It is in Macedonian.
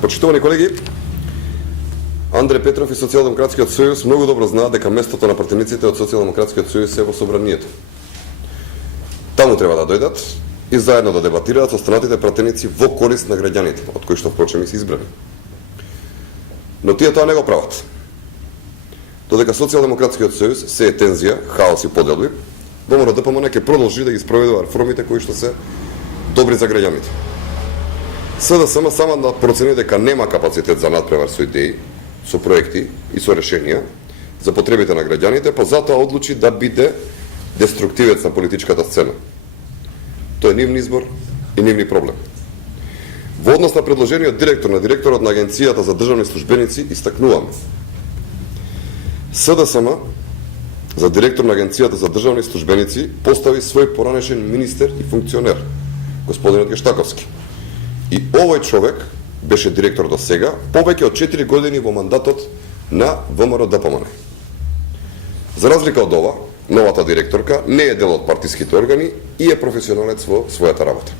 Почитувани колеги, Андре Петров и Социјалдемократскиот сојуз многу добро знаат дека местото на пратениците од Социјалдемократскиот сојуз е во собранието. Таму треба да дојдат и заедно да дебатираат со останатите пратеници во корист на граѓаните, од кои што впрочем и се избрани. Но тие тоа не го прават. Додека Социјалдемократскиот сојуз се е тензија, хаос и поделби, ВМРО ДПМН ќе продолжи да ги спроведува реформите кои што се добри за граѓаните. СДСМ само да процени дека нема капацитет за надпревар со идеи, со проекти и со решенија за потребите на граѓаните, па затоа одлучи да биде деструктивец на политичката сцена. Тоа е нивни избор и нивни проблем. Во однос на предложениот директорот на Агенцијата за државни службеници истакнуваме. СДСМ за директор на Агенцијата за државни службеници постави свој поранешен министер и функционер, господинот Гештаковски. И овој човек беше директор до сега, повеќе од 4 години во мандатот на ВМРО ДПМН. За разлика од ова, новата директорка не е дел од партиските органи и е професионалец во својата работа.